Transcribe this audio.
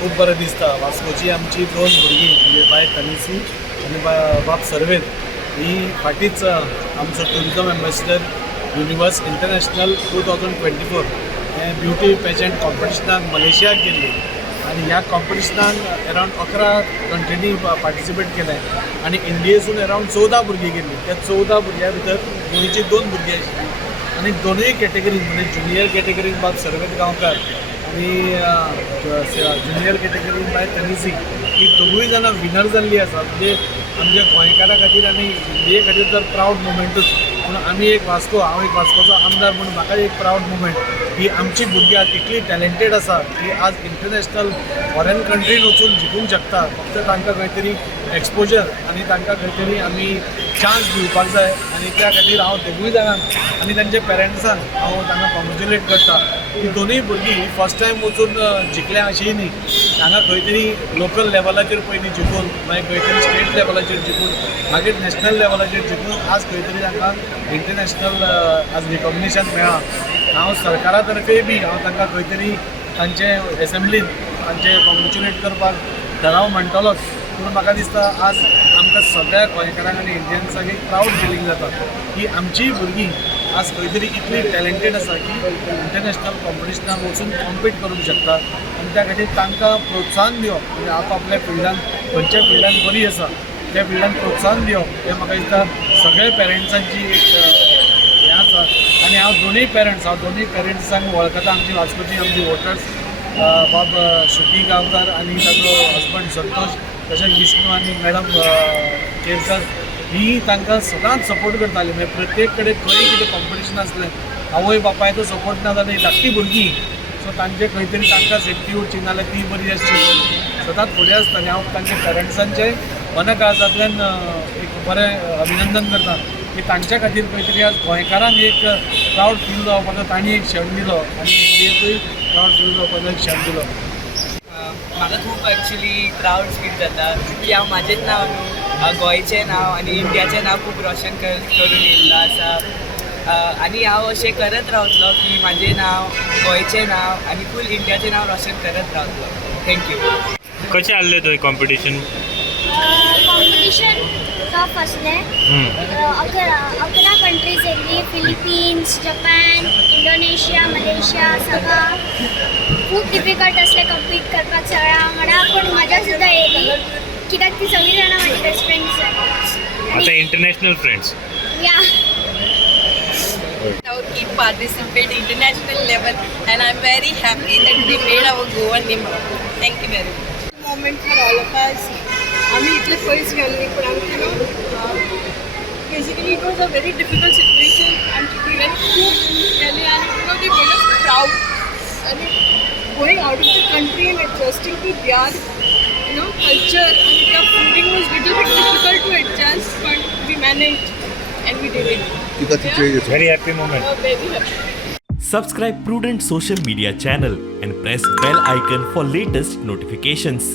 खूब बरें दिसता. वास्कोची आमची 2 भुरगीं म्हणजे बाय तनिसी आनी बाब सर्वेद ही फाटींच आमचो टुरिजम एम्बेसिडर युनिवर्स इंटरनॅशनल 2024 हें ब्युटी पेजंट कॉम्पिटिशनाक मलेशियाक गेल्ली आनी ह्या कॉम्पिटिशनाक अरावंड 11 कंट्रीनी पार्टिसिपेट केलें आनी इंडियेसून अरावंड 14 भुरगीं गेल्लीं. त्या 14 भुरग्यां भितर गोंयची 2 भुरगीं आशिल्लीं आनी दोनूय कॅटेगरीन म्हणजे ज्युनियर कॅटेगरीन बाब सर्वेद गांवकार आनी ज्युनियर कॅटेगरीन बाय तनिसी ही दोगूय जाणां विनर जाल्लीं आसा. म्हणजे आमच्या गोंयकारा खातीर आनी इंडिये खातीर तर प्रावड मुमेंटूच. पूण आमी एक वास्को, हांव एक वास्कोचो आमदार म्हणून म्हाका एक प्रावड मुमेंट ही आमची भुरगीं आज इतली टॅलेंटेड आसा की आज इंटरनॅशनल फॉरेन कंट्रीन वचून जिखूंक शकता. फक्त तांकां खंय तरी एक्सपोजर आनी तांकां खंय तरी आमी चान्स दिवपाक जाय आनी त्या खातीर हांव दोगूय जाणांक आनी तांच्या पेरंट्सांक हांव तांकां कॉंग्रेच्युलेट करता. ही दोनूय भुरगीं फर्स्ट टायम वचून जिखल्या अशीं न्ही. तांकां खंय तरी लोकल लेवलाचेर पयलीं जिखून मागीर खंय तरी स्टेट लेवलाचेर जिखून मागीर नॅशनल लेवलाचेर जिखून आज खंय तरी तांकां इंटरनॅशनल आज रिकॉग्निशन मेळ्ळां. हांव सरकारा तर्फे बी हांव तांकां खंय तरी तांचे एसेंब्लीन तांचे कॉंग्रेच्युलेट करपाक ठराव म्हणटलोच. पूण म्हाका दिसता आज आमकां सगळ्या गोंयकारांक आनी इंडियन्सांक एक प्रावड फिलींग जाता की आमचीं भुरगीं आज खंय तरी इतली टॅलेंटेड आसा की इंटरनॅशनल कॉम्पिटिशनाक वचून कॉम्पीट करूंक शकता आनी त्या खातीर तांकां प्रोत्साहन दिवप म्हणजे आपल्या फिल्डान खंयच्या फिल्डान बरी आसा त्या फिल्डान प्रोत्साहन दिवप हें म्हाका दिसता सगळ्या पेरंट्सांची एक हें आसा. आनी हांव दोनूय पेरंट्सांक वळखता. आमची वास्कोची आमची वोटर्स बाब श्रुती गांवकार आनी ताचो हजबंड संतोष तशेंच विष्णू आनी मॅडम केरकर ही तांकां सदांच सपोर्ट करताली. म्हणजे प्रत्येक कडेन खंय कितें कॉम्पिटिशन आसलें आवय बापायचो सपोर्ट ना जाल्यार धाकटी भुरगीं सो तांचे खंय तरी तांकां सेफ्टी उरची नाल्यार ती बरी आसची सदांच फुडें आसताली. हांव तांच्या पेरंट्सांचे अनकाळजांतल्यान एक बरें अभिनंदन करता की तांच्या खातीर खंय तरी आज गोंयकारांक एक प्रावड फील जावपाचो तांणी एक क्षण दिलो आनी इंडियेकूय प्रावड फील जावपाचो एक क्षण दिलो. म्हाका खूब एक्चुली प्रावड फील जाता की हांव म्हाजेंच नांव न्हू गोंयचें नांव आनी इंडियाचें नांव खूब रोशन करून येयल्लो आसा आनी हांव अशें करत रावतलो की म्हाजें नांव गोंयचें नांव आनी फूल इंडियाचें नांव रोशन करत रावतलो. थँक्यू. कशें आसलें थंय कॉम्पिटिशन? कॉम्पिटिशन टफ आसलें. 11 कंट्रीज येयल्ली. फिलिपिन्स, जपान, इंडोनेशिया, मलेशिया सगळा खूब डिफिकल्ट आसलें कम्पीट करपाक सगळ्या वांगडा. पूण मजा सुद्दां येयली कित्याक ती सगळीं जाणां म्हाजी बेस्ट फ्रेंड्स जालीं. आता इंटरनॅशनल फ्रेंड्स या Now keep participate international level and I'm very happy that we made our Goa name. Thank you very much. Moment for all of us. आम्ही इतले पयस गेल्ली पण आमकां basically it was a very difficult situation आमची even खूप गेली आनी दी मेड अस प्राऊड आनी going out of the country and adjusting to their culture आनी त्या fooding was little bit difficult to adjust but we manage and we did it. very happy moment. Very happy. Subscribe Prudent social media channel and press bell icon for latest notifications.